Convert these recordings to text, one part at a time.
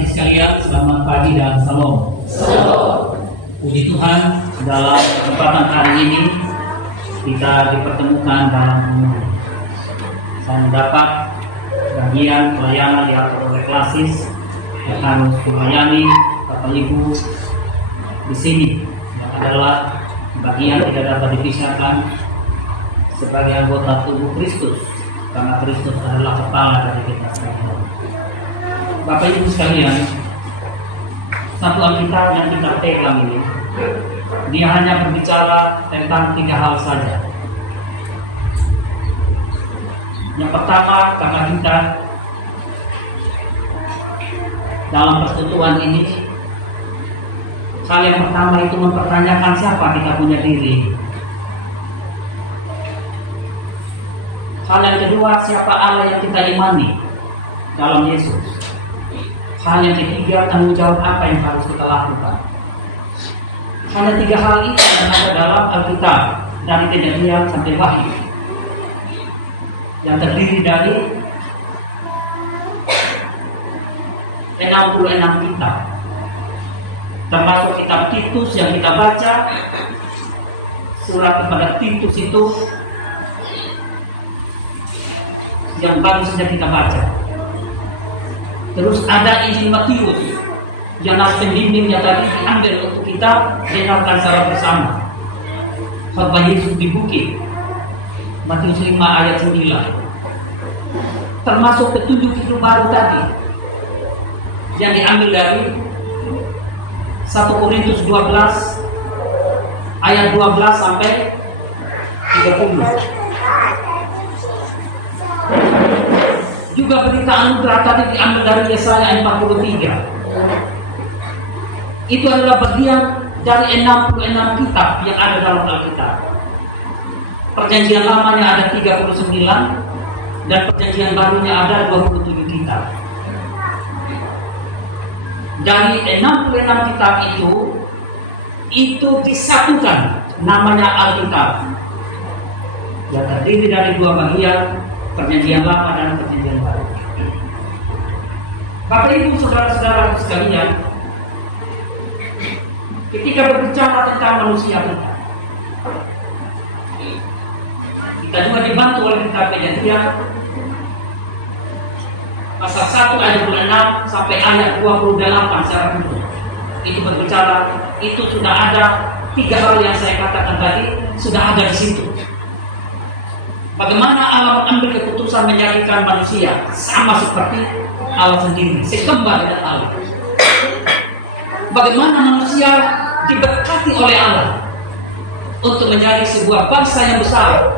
kasih sekalian, selamat pagi dan salam. Puji Tuhan, dalam kesempatan hari ini kita dipertemukan dalam saya mendapat bagian pelayanan diatur oleh klasis yang harus melayani Bapak Ibu di sini, yang adalah bagian tidak dapat dipisahkan sebagai anggota tubuh Kristus, karena Kristus adalah kepala dari kita sekalian. Bapak Ibu sekalian, satu Alkitab yang kita pegang ini, dia hanya berbicara tentang 3 hal saja. Yang pertama, karena kita dalam persekutuan ini, hal yang pertama itu mempertanyakan siapa kita punya diri. Hal yang kedua, siapa Allah yang kita imani dalam Yesus. Hal yang ketiga, tanggung jawab apa yang harus kita lakukan. Hanya 3 hal itu yang ada dalam Alkitab, dari Kejadian sampai Wahyu, yang terdiri dari 66 kitab, termasuk kitab Titus yang kita baca. Surat kepada Titus itu yang baru saja kita baca. Terus ada Injil Matius yang nas pembimbingnya tadi diambil untuk kita dengarkan secara bersama. Khotbah Yesus di bukit, Matius 5 ayat 9. Termasuk petunjuk hidup baru tadi yang diambil dari 1 Korintus 12 ayat 12 sampai 30. Juga berita anugerah tadi diambil dari Yesaya 43. Itu adalah bagian dari 66 kitab yang ada dalam Alkitab. Perjanjian lamanya ada 39 dan perjanjian barunya ada 27 kitab. Dari 66 kitab itu disatukan namanya Alkitab, yang terdiri dari 2 bagian, perjanjian lama dan perjanjian baru. Bapak Ibu saudara-saudara sekalian, ketika berbicara tentang manusia kita juga dibantu oleh kitab Kejadian pasal 1 ayat 26 sampai ayat 28 secara khusus. Itu berbicara, itu sudah ada 3 hal yang saya katakan tadi, sudah ada di situ. Bagaimana Allah mengambil keputusan menjadikan manusia sama seperti Allah sendiri, sekembar dengan Allah. Bagaimana manusia diberkati oleh Allah untuk menjadi sebuah bangsa yang besar,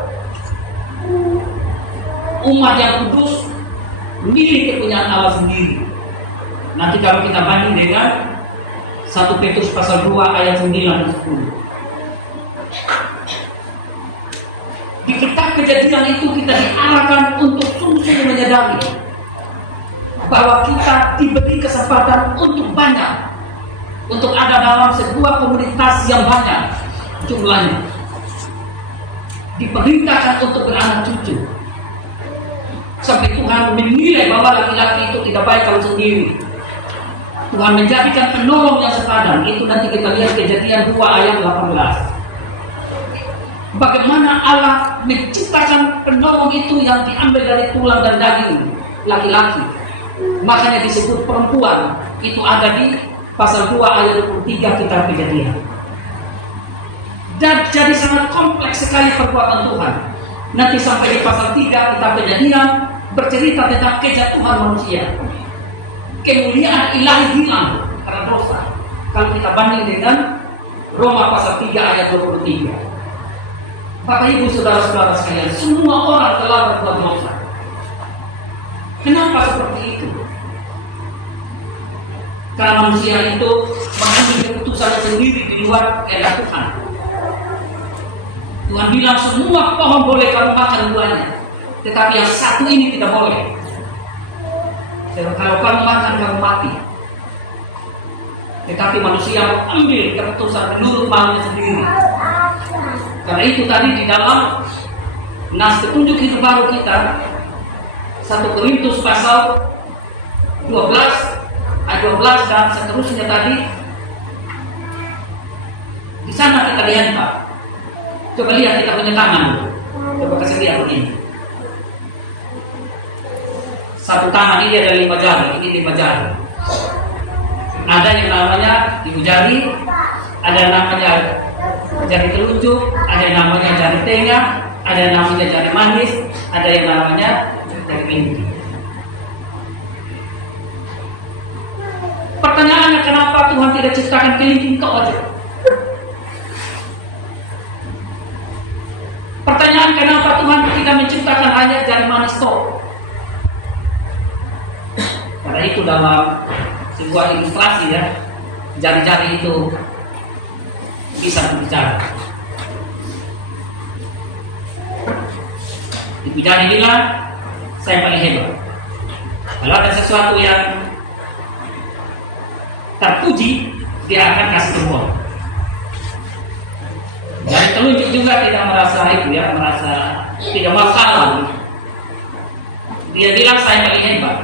umat yang kudus, milik kepunyaan Allah sendiri. Nanti kalau kita banding dengan 1 Petrus pasal 2 ayat 9 dan 10. Di kitab Kejadian itu kita diarahkan untuk sungguh-sungguh menyadari bahwa kita diberi kesempatan untuk banyak, untuk ada dalam sebuah komunitas yang banyak jumlahnya. Diperintahkan untuk beranak cucu. Sampai Tuhan menilai bahwa laki-laki itu tidak baik kalau sendiri. Tuhan menjadikan penolong yang sepadan. Itu nanti kita lihat Kejadian 2 ayat 18. Bagaimana Allah menciptakan penolong itu yang diambil dari tulang dan daging laki-laki. Makanya disebut perempuan. Itu ada di pasal 2 ayat 23 kitab Kejadian. Dan jadi sangat kompleks sekali perbuatan Tuhan. Nanti sampai di pasal 3 kitab Kejadian bercerita tentang kejatuhan manusia. Kemuliaan ilahi hilang karena dosa. Kalau kita banding dengan Roma pasal 3 ayat 23. Bapak Ibu saudara-saudara sekalian, semua orang telah berbuat dosa. Kenapa seperti itu? Karena manusia itu mengambil keputusan sendiri di luar kehendak Tuhan. Tuhan bilang semua pohon boleh kamu makan buahnya, tetapi yang satu ini tidak boleh. Kalau kamu makan kamu mati. Tetapi manusia mengambil keputusan menurut maunya sendiri. Karena itu tadi di dalam nas petunjuk hidup baru kita 1 Korintus pasal 12 ayat 12 dan seterusnya tadi. Di sana kita lihat Pak. Coba lihat kita punya tangan dulu. Coba kasih lihat begini. Satu tangan ini ada 5 jari, ini 5 jari. Ada yang namanya ibu jari, ada yang namanya jari telunjuk, ada yang namanya jari tengah, ada yang namanya jari manis, ada yang namanya jari kelingking. Pertanyaannya, kenapa Tuhan tidak ciptakan kelingking tok aja? Pertanyaan, kenapa Tuhan tidak menciptakan hanya jari manis tok? Karena itu dalam sebuah ilustrasi ya, jari-jari itu bisa berbicara. Ibu jari bilang, saya paling hebat. Kalau ada sesuatu yang terpuji, dia akan kasih jempol. Jari telunjuk juga tidak merasa itu ya, merasa tidak masalah. Dia bilang saya paling hebat.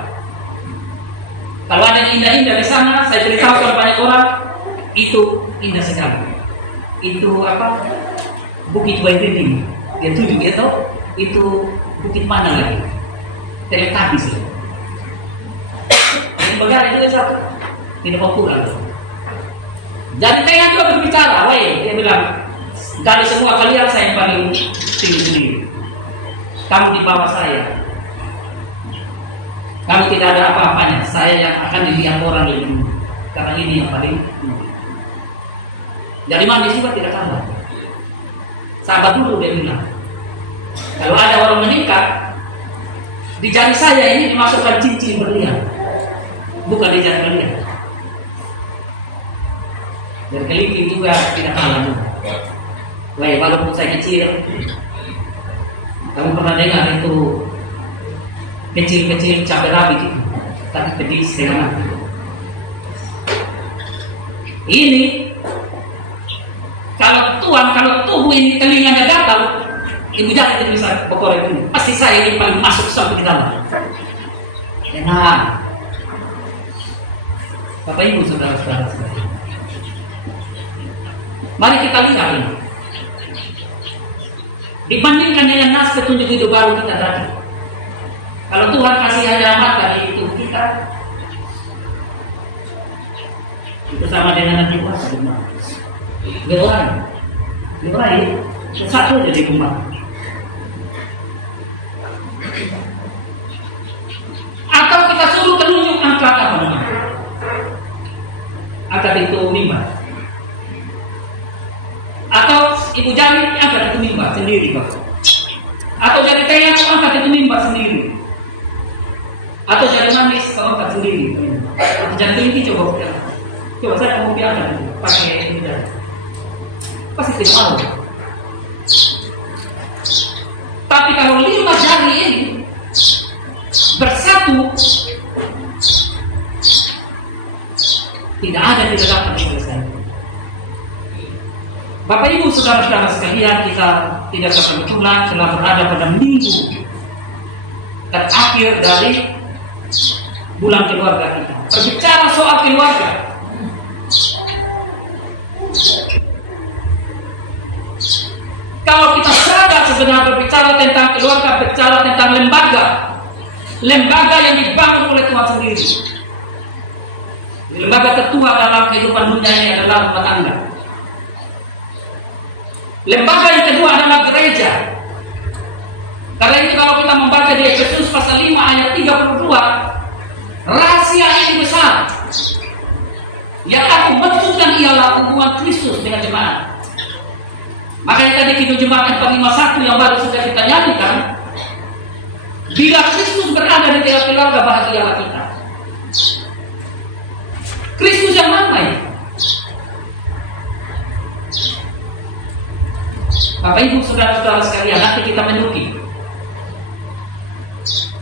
Kalau ada yang indah-indah di sana, saya beritahu kepada banyak orang, itu indah sekali. Itu apa? Bukit Baitini. Dia tunjuk ya toh, itu bukit mana lagi? Teletabis. Yang negara itu satu, tidak mau pulang. Jadi tengah juga berbicara, woi, dia bilang, dari semua kalian saya yang paling tinggi sendiri. Kamu di bawah saya. Kamu tidak ada apa-apanya. Saya yang akan dilihat orang lebih dulu. Karena ini yang paling tinggi. Jadi manis juga tidak kalah. Sahabat dulu dia bilang. Kalau ada orang menikah, di jari saya ini dimasukkan cincin berlian, bukan di jari berlian. Dan kelingking juga tidak kalah juga. Wah, walaupun saya kecil, kamu pernah dengar itu kecil-kecil cabai rawit itu, tapi pedis dengan ini. Kalau tubuh ini telinganya gatal, ibu jangan tidak bisa berkorek ini. Pasti saya ini paling masuk sampai ke dalam. Enak. Bapak Ibu saudara-saudara sekalian, mari kita lihat ini. Dibandingkan dengan nas petunjuk hidup baru kita tadi, kalau Tuhan kasih hanya mata di tubuh kita, itu sama dengan anak dewasa. Dia orang ini satu jadi umat. Atau kita suruh penunjuk angkat apa namanya? Angkat itu mimbar. Atau ibu jari angkat itu mimbar sendiri, Pak. Atau jari tengah angkat itu mimbar sendiri. Atau jari manis kalau angkat sendiri. Atau jari kelingking coba saya mau angkat pakai ini jari. Pasti tidak mau. Tapi kalau 5 jari ini bersatu, tidak ada yang tidak dapat diselesaikan. Bapak Ibu saudara-saudara sekalian, kita tidak kebetulan telah berada pada minggu terakhir dari bulan keluarga kita. Berbicara soal keluarga, kalau kita sadar sebenarnya berbicara tentang keluarga, bicara tentang lembaga yang dibangun oleh Tuhan sendiri. Lembaga tertua dalam kehidupan dunia ini adalah rumah tangga. Lembaga yang kedua adalah gereja. Karena itu kalau kita membaca di Efesus pasal 5 ayat 32, rahasia ini besar. Yang aku bentukkan ialah hubungan Kristus dengan jemaat. Makanya tadi kita jemaat 451 yang baru sudah kita nyanyikan, bila Kristus berada di tengah keluarga, bahagialah kita. Kristus yang mana ya? Bapak Ibu saudara-saudara sekalian, nanti kita menuki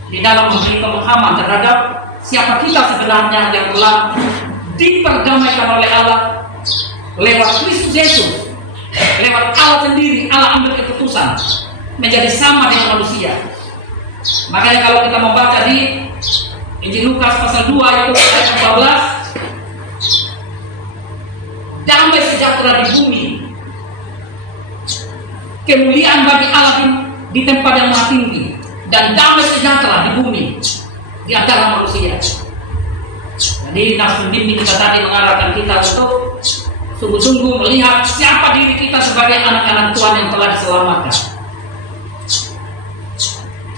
di dalam memberi pemahaman terhadap siapa kita sebenarnya yang telah diperdamaikan oleh Allah lewat Kristus Yesus. Lewat Allah sendiri, Allah ambil keputusan menjadi sama dengan manusia. Makanya kalau kita membaca di Injil Lukas pasal 2 itu ayat 14, sejahtera di bumi, kemuliaan bagi Allah di tempat yang maha tinggi, dan damai sejahtera di bumi di antara manusia. Jadi nas pembimbing kita tadi mengarahkan kita untuk sungguh-sungguh melihat siapa diri kita sebagai anak-anak Tuhan yang telah diselamatkan.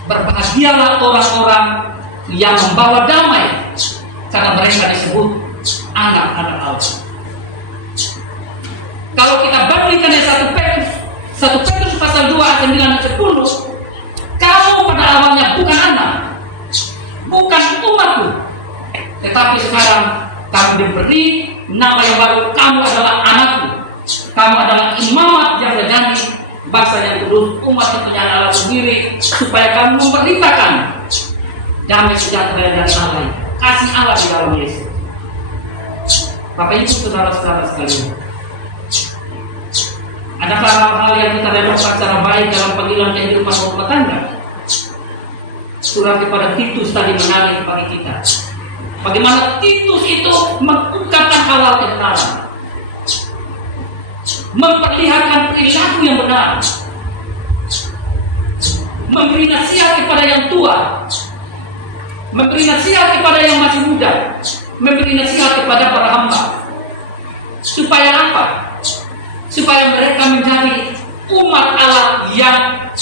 Berbahagialah orang-orang yang membawa damai, karena mereka disebut anak-anak Allah. Kalau kita bandingkan yang 1 Petrus pasal 2 ayat 9 dan 10, kamu pada awalnya bukan anak, bukan umatku, tetapi sekarang kamu diberi nama yang baru. Kamu adalah anakku, kamu adalah imamat yang berjanji, bangsa yang kudus, umat kepunyaan Allah sendiri, supaya kamu memberitakan damai sejahtera dari Allah, kasih Allah di dalam Yesus. Bapak Ibu, saudara-saudara sekalian, adakah hal-hal yang kita renungkan secara baik dalam panggilan kehidupan rumah tangga? Surat kepada Titus tadi menarik bagi kita. Bagaimana Titus itu mengungkapkan hal-hal kebenaran, memperlihatkan perilaku yang benar, memberi nasihat kepada yang tua, memberi nasihat kepada yang masih muda, memberi nasihat kepada para hamba. Supaya apa? Supaya mereka menjadi umat Allah yang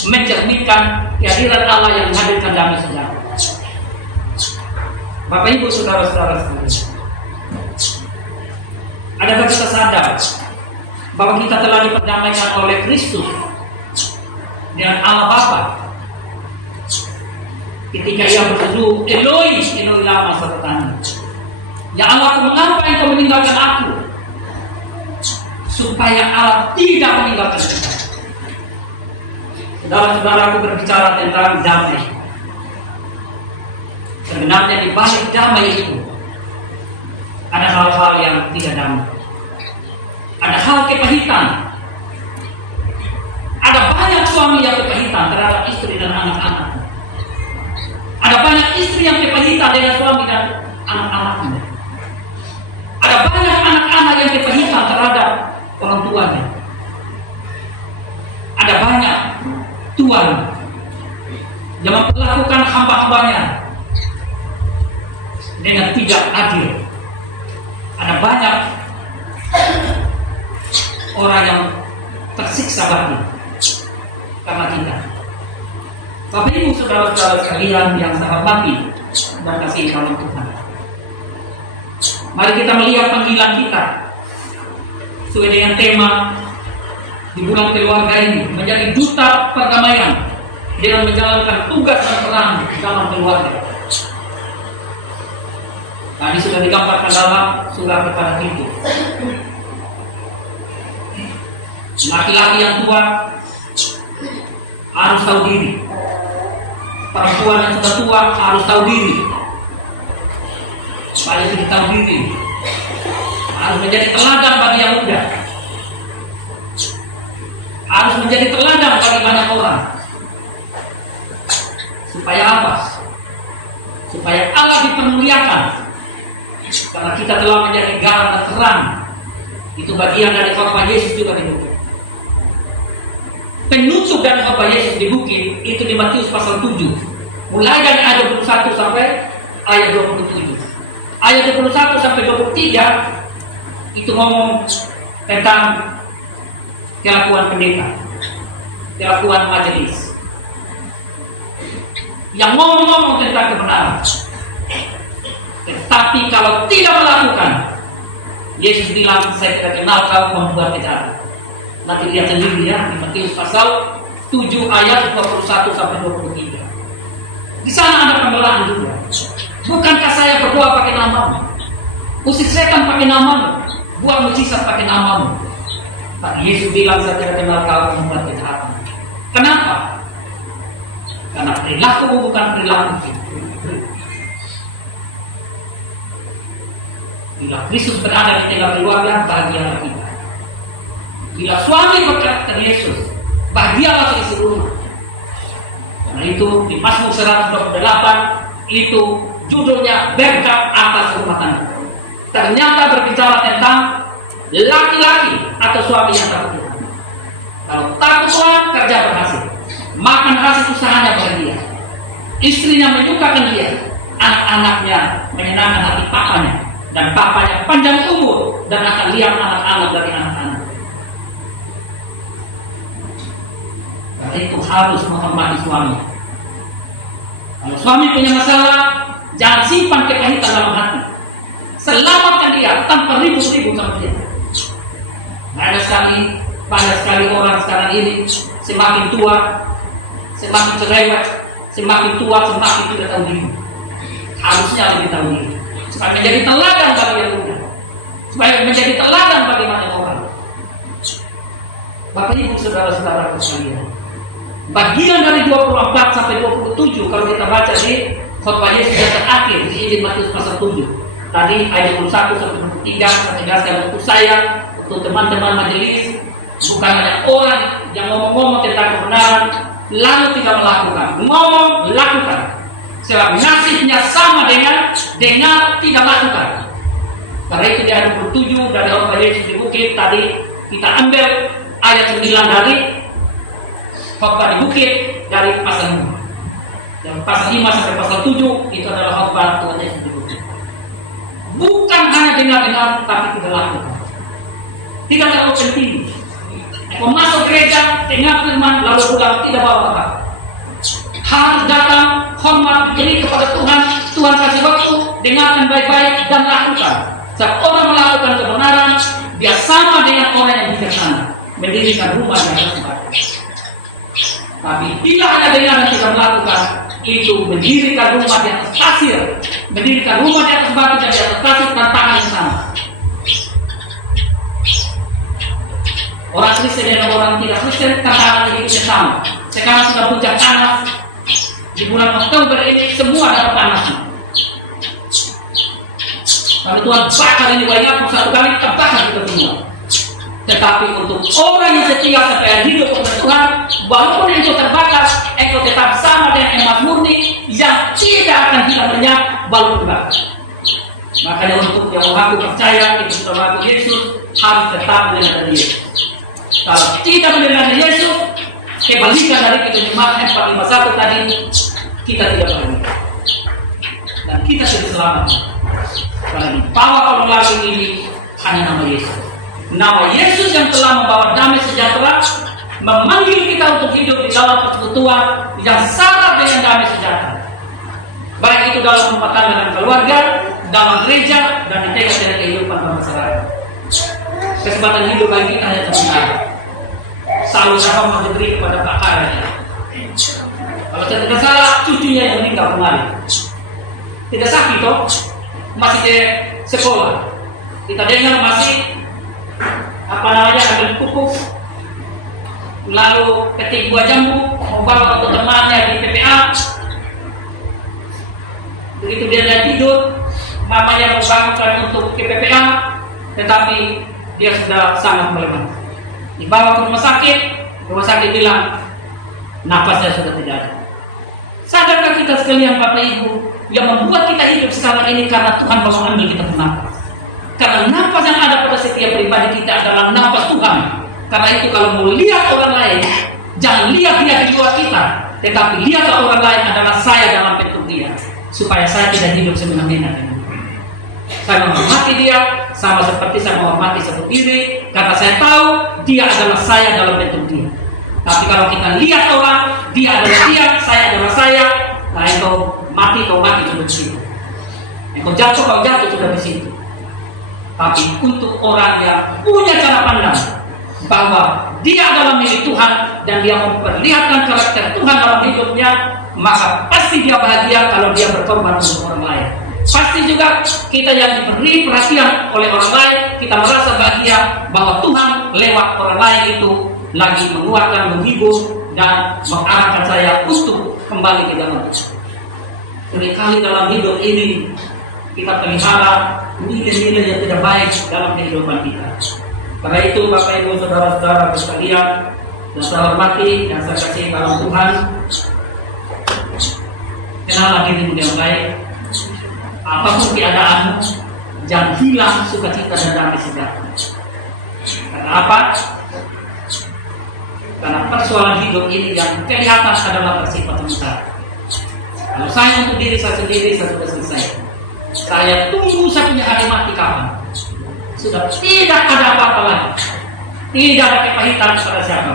mencerminkan kehadiran Allah yang menghadirkan damai sejahtera. Bapak Ibu, saudara-saudara sekalian, adakah kita sadar bahwa kita telah diperdamaikan oleh Kristus dengan Allah Bapa ketika Ia berseru, Eloi, Eloi lama sabachthani, ya Allah, mengapa Engkau meninggalkan aku? Supaya Allah tidak meninggalkan kita. Saudara-saudara, aku berbicara tentang damai. Sebenarnya di balik damai itu ada hal-hal yang tidak damai. Ada hal kepahitan. Ada banyak suami yang kepahitan terhadap istri dan anak-anaknya. Ada banyak istri yang kepahitan dengan suami dan anak-anaknya. Ada banyak anak-anak yang kepahitan terhadap orang tuanya. Ada banyak tuan yang memperlakukan hamba-hambanya dengan tidak adil. Ada banyak orang yang tersiksa batin karena kita. Bapak Ibu, saudara-saudara sekalian yang saya hormati dan kasih oleh Tuhan, mari kita melihat panggilan kita sesuai dengan tema di bulan keluarga ini, menjadi duta perdamaian dengan menjalankan tugas dan peran dalam keluarga. Tadi sudah digambarkan dalam surat kepada Titus. Laki-laki yang tua harus tahu diri. Perempuan yang sudah tua harus tahu diri. Paling tidak tahu diri, harus menjadi teladan bagi yang muda, harus menjadi teladan bagi banyak orang. Supaya apa? Supaya Allah dipermuliakan, karena kita telah menjadi garam dan terang. Itu bagian dari khotbah Yesus juga di bukit. Penutup dari khotbah Yesus di bukit itu di Matius pasal 7, mulai dari ayat 21 sampai ayat 27. Ayat 21 sampai 23 itu ngomong tentang kelakuan pendeta, kelakuan majelis, yang ngomong tentang kebenaran. Tetapi kalau tidak melakukan, Yesus bilang, saya tidak kenal kau membuat kejahatan. Nanti lihat sendiri ya di Matius pasal 7 ayat 21 sampai 23. Di sana ada pembelaan juga. Bukankah saya berdoa pakai namamu, usir setan pakai namamu, buat mujizat pakai namamu? Tapi Yesus bilang, saya tidak kenal kau membuat kejahatan. Kenapa? Karena perilaku bukan perilaku. Bila Kristus berada di tengah keluarga, bahagialah kita. Bila suami berkata Yesus, bahagialah seisi rumah. Karena itu di Mazmur 128 itu judulnya berkat atas rumah tangga. Ternyata berbicara tentang laki-laki atau suami yang takut Tuhan? Kalau takut Tuhan, kerja berhasil, makan hasil usahanya bahagia, istrinya menyukakan dia, anak-anaknya menyenangkan hati papanya, dan papanya panjang umur dan akan lihat anak-anak dari anak-anak. Karena itu harus menghormati suami. Kalau suami punya masalah, jangan simpan kepahitan dalam hati. Selamatkan dia tanpa ribut-ribut sama dia. Banyak sekali orang sekarang ini semakin tua, semakin cerewet, semakin tua, semakin tidak tahu diri. Harusnya lebih tahu diri, supaya menjadi teladan bagi yang muda, supaya menjadi teladan bagi banyak orang. Bapak Ibu saudara-saudara sekalian, bagian dari 24 sampai 27 kalau kita baca di khotbah Yesus yang terakhir di Injil Matius pasal 7. Tadi ayat 21 sampai 23 menegaskan untuk saya, untuk teman-teman majelis, bukan hanya orang yang ngomong-ngomong tentang kebenaran lalu tidak melakukan, ngomong lakukan. Sebab nasibnya sama dengan dengar tidak lakukan. Karena itu di ayat 27 dari khotbah Yesus di bukit tadi kita ambil ayat 9 dari khotbah di bukit dari pasal 5. Dan pasal 5 sampai pasal 7 itu adalah khotbah Tuhan Yesus di bukit. Bukan hanya dengar-dengar tapi tidak lakukan. Tidak terlalu penting. Mau masuk gereja, dengar firman lalu pulang tidak bawa apa. Harus datang, hormat diri kepada Tuhan. Tuhan kasih waktu, dengarkan baik-baik dan lakukan. Sebab orang melakukan kebenaran, dia sama dengan orang yang bijaksana, mendirikan rumah di atas batu. Tapi tidak hanya dengar dan tidak melakukan, itu mendirikan rumah di atas pasir, mendirikan rumah di atas batu dan di atas pasir tantangan yang sama. Orang Kristen dan orang tidak Kristen tantangan hidupnya sama. Sekarang sudah puncak panas. Di bulan Oktober ini semua dapat panasnya. Kalau Tuhan bakar ini banyak satu kali terbakar kita semua. Tetapi untuk orang yang setia sampai hidup kepada Tuhan, walaupun itu terbakar, engkau tetap sama dengan emas murni yang tidak akan hilang lenyap walau terbakar. Makanya untuk yang mengaku percaya, itu sudah mengaku Yesus, harus tetap mendengar Yesus. Kalau tidak mendengar Yesus, kebalikan dari kebenaran 451 tadi, kita tidak bahagia dan kita tidak selamat. Karena di bawah kolonialisme ini hanya nama Yesus. Nama Yesus yang telah membawa damai sejahtera, memanggil kita untuk hidup di dalam persekutuan yang syarat dengan damai sejahtera. Baik itu dalam rumah tangga dan keluarga, dalam gereja, dan di tengah-tengah kehidupan bermasyarakat. Kesempatan hidup bagi kita hanya sebentar. Selalu dapat memberi kepada pakarnya. Kalau saya tidak salah, cucunya yang meninggal kemarin. Tidak sakit toh, masih di sekolah. Kita dengar masih ambil pupuk, lalu ketik buah jambu, membawa untuk temannya di PPA. Begitu dia tidur, mamanya membangunkan untuk ke PPA, tetapi dia sudah sangat melemah. Dibawa ke rumah sakit bilang nafasnya sudah tidak ada. Sadarkah kita sekalian Bapak Ibu, yang membuat kita hidup sekarang ini karena Tuhan mau ambil kita bernafas. Karena nafas yang ada pada setiap pribadi kita adalah nafas Tuhan. Karena itu kalau mau lihat orang lain, jangan lihat dia di luar kita, tetapi lihatlah orang lain adalah saya dalam bentuk dia, supaya saya tidak hidup semena-mena. Saya menghormati dia sama seperti saya menghormati satu diri, karena saya tahu dia adalah saya dalam bentuk dia. Tapi kalau kita lihat orang, dia adalah dia, saya adalah saya, nah engkau mati sudah di situ. Engkau jatuh sudah di situ. Tapi untuk orang yang punya cara pandang bahwa dia adalah milik Tuhan dan dia memperlihatkan karakter Tuhan dalam hidupnya, maka pasti dia bahagia kalau dia berkorban untuk orang lain. Pasti juga kita yang diberi perhatian oleh orang lain, kita merasa bahagia bahwa Tuhan lewat orang lain itu lagi menguatkan, menghibur, dan mengarahkan saya untuk kembali ke jalan Tuhan. Seringkali dalam hidup ini kita pelihara nilai-nilai yang tidak baik dalam kehidupan kita. Karena itu Bapak Ibu saudara-saudara sekalian, yang saya hormati dan saya kasih dalam Tuhan, kenallah dirimu yang baik. Apapun keadaanmu, jangan hilang sukacita dan damai sejahtera. Karena Kenapa? Karena persoalan hidup ini yang kelihatan adalah bersifat sementara. Kalau saya untuk diri saya sendiri, saya sudah selesai. Saya tunggu saya punya hari mati kapan. Sudah tidak ada apa-apa lagi. Tidak ada kepahitan pada siapa.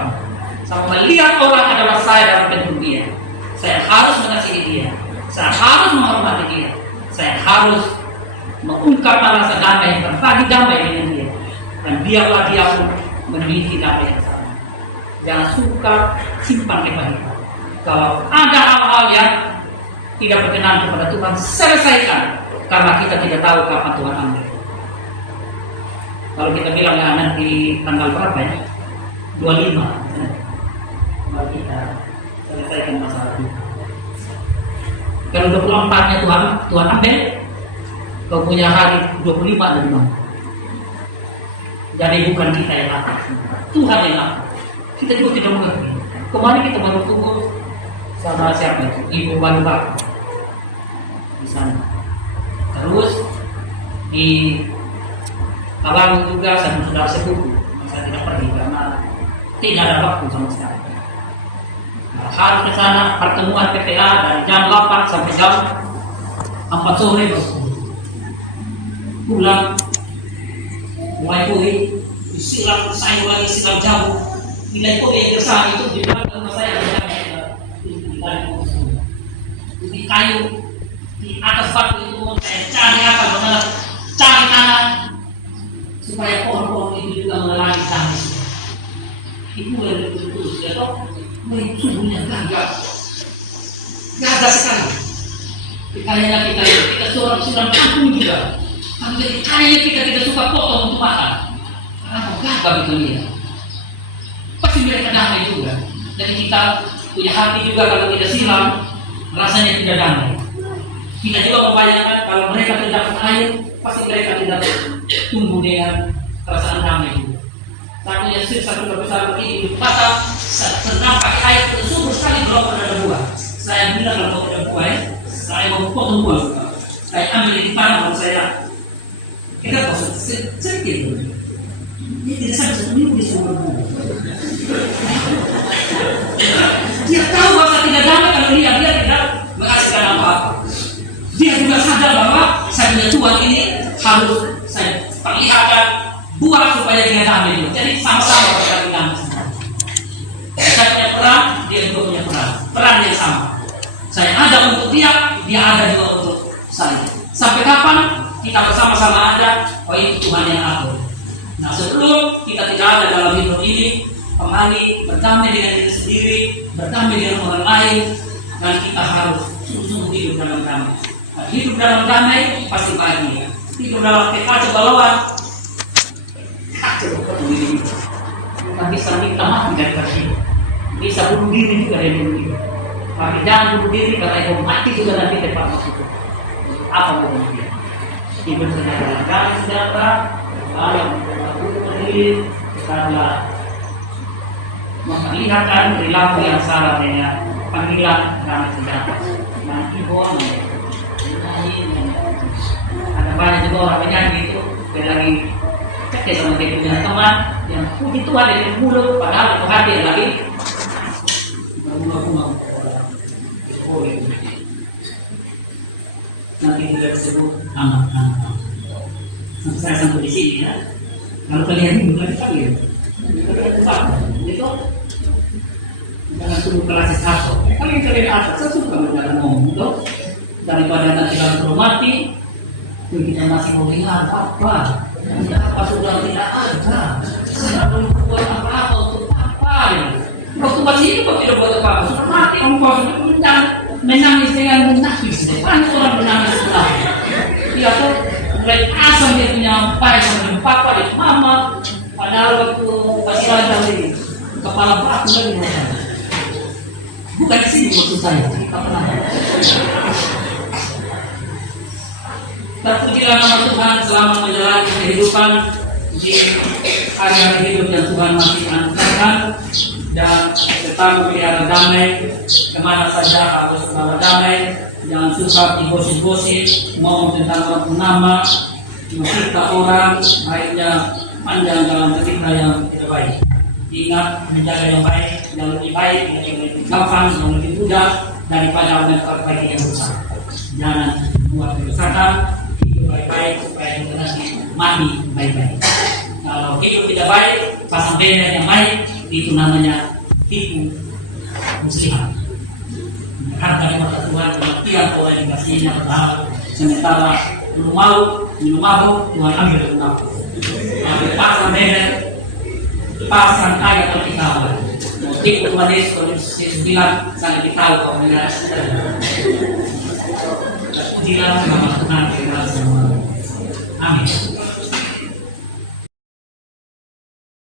Saya melihat orang adalah saya dalam bentuk dia. Saya harus mengasihi dia. Saya harus menghormati dia. Saya harus mengungkapkan rasa damai, berbagi damai dengan dia. Dan biarlah dia pun memiliki damai yang sama. Jangan suka simpan kepahitan. Kalau ada hal-hal yang tidak berkenan kepada Tuhan, selesaikan. Karena kita tidak tahu kapan Tuhan ambil. Kalau kita bilang ya nanti tanggal berapa ya? 25. Kalau kita selesaikan masalah itu. Kalau 24-nya Tuhan ambil, kau punya hari 25 dari mana? Jadi bukan kita yang akan, Tuhan yang akan. Kita juga tidak mengerti. Kemarin kita baru tunggu sama siapa itu? Ibu Walubak di sana. Terus di Abang juga saya sudah sepupu, saya tidak pergi karena tidak ada waktu sama sekali. Nah, harus ke sana pertemuan PPA dari jam 8 sampai jam 4 sore. Pulang, mulai pulih, silang saya lagi silang jauh. Nilai kode yang besar itu di belakang rumah saya di kayu di atas batu itu saya cari apa benar cari tanah supaya pohon-pohon itu juga menerangi kami. Itu yang betul-betul ya toh, sungguhnya gagah sekali. Kayaknya kita seorang kampung juga. Kayaknya kita tidak suka potong untuk makan. Karena gagah betul dia. Pasti mereka damai juga. Jadi kita punya hati juga kalau tidak silam, rasanya tidak damai. Kita juga membayangkan kalau mereka tidak air, pasti mereka tidak tumbuh dengan perasaan damai juga. Satunya satu besar begini, patah, senang pakai air tersebut sekali belum ada buah. Saya bilang kalau ada buah, saya mau potong buah. Saya ambil di tangan dan saya kita kosong sedikit. Dia tidak sampai seminggu di seluruh buah. Dia tahu bahwa tidak damai kalau dia tidak menghasilkan apa-apa. Dia juga sadar bahwa saya punya Tuhan ini harus saya perlihatkan buat supaya dia damai juga. Jadi sama-sama kita damai. Saya punya peran, dia juga punya peran yang sama. Saya ada untuk dia ada juga untuk saya. Sampai kapan kita bersama-sama ada? Oh itu Tuhan yang atur. Nah sebelum kita tidak ada dalam hidup ini, kembali berdamai dengan diri sendiri, berdamai dengan orang lain, dan kita harus sungguh-sungguh hidup dalam damai. Nah, hidup dalam damai pasti bahagia. Hidup dalam kekacauan, kita bisa minta maaf dari kasih, bisa bunuh diri juga dari bunuh diri. Tapi jangan bunuh diri karena itu mati juga nanti tepat waktu. Apa bunuh diri? Hidup dalam damai sejahtera, dalam bunuh diri karena memperlihatkan perilaku yang salah dengan panggilan damai sejahtera. Nah, ibu ada banyak juga orang penyanyi itu dia lagi ceknya sama dia punya teman yang puji Tuhan dari mulut padahal itu hati lagi bunga-bunga nanti juga disebut anak-anak. Saya sampai di sini ya. Kalau kalian ini bukan kalian itu jangan tunggu kelas satu. Kalian atas saya suka menjaga ngomong itu daripada nanti kalau mati kita masih mau dengar apa sudah tidak ada. Saya belum buat apa untuk apa ya. Waktu masih hidup tidak buat apa. Sudah mati kamu sudah menangis dengan menangis. Kan orang menangis setelah dia tuh mulai asam dia punya pai sama papa dan mama. Padahal waktu masih ada ini kepala batu lagi macam. Bukan di sini maksud saya. Terpujilah nama Tuhan selama menjalani kehidupan di area hidup yang Tuhan masih anugerahkan dan tetap memelihara damai kemana saja harus membawa damai. Jangan suka digosip-gosip ngomong tentang orang nama mencipta orang baiknya pandang dalam ketika yang tidak baik. Ingat menjaga yang baik, yang lebih baik, yang lebih gampang, yang lebih mudah daripada memperbaiki yang rusak. Jangan buat kerusakan, itu baik-baik supaya kita nanti mati baik-baik. Kalau hidup tidak baik, pasang beda yang baik, itu namanya tipu muslihat. Harta di mata Tuhan, pengertian oleh dikasihnya bertahap, sementara belum mau, Tuhan ambil rumah. Ambil pasang beda, pasang ayat Alkitab. Tipu Tuhan Yesus, kalau Yesus bilang, sangat ditahu kau mengenai pujilah nama Tuhan kita semua. Amin.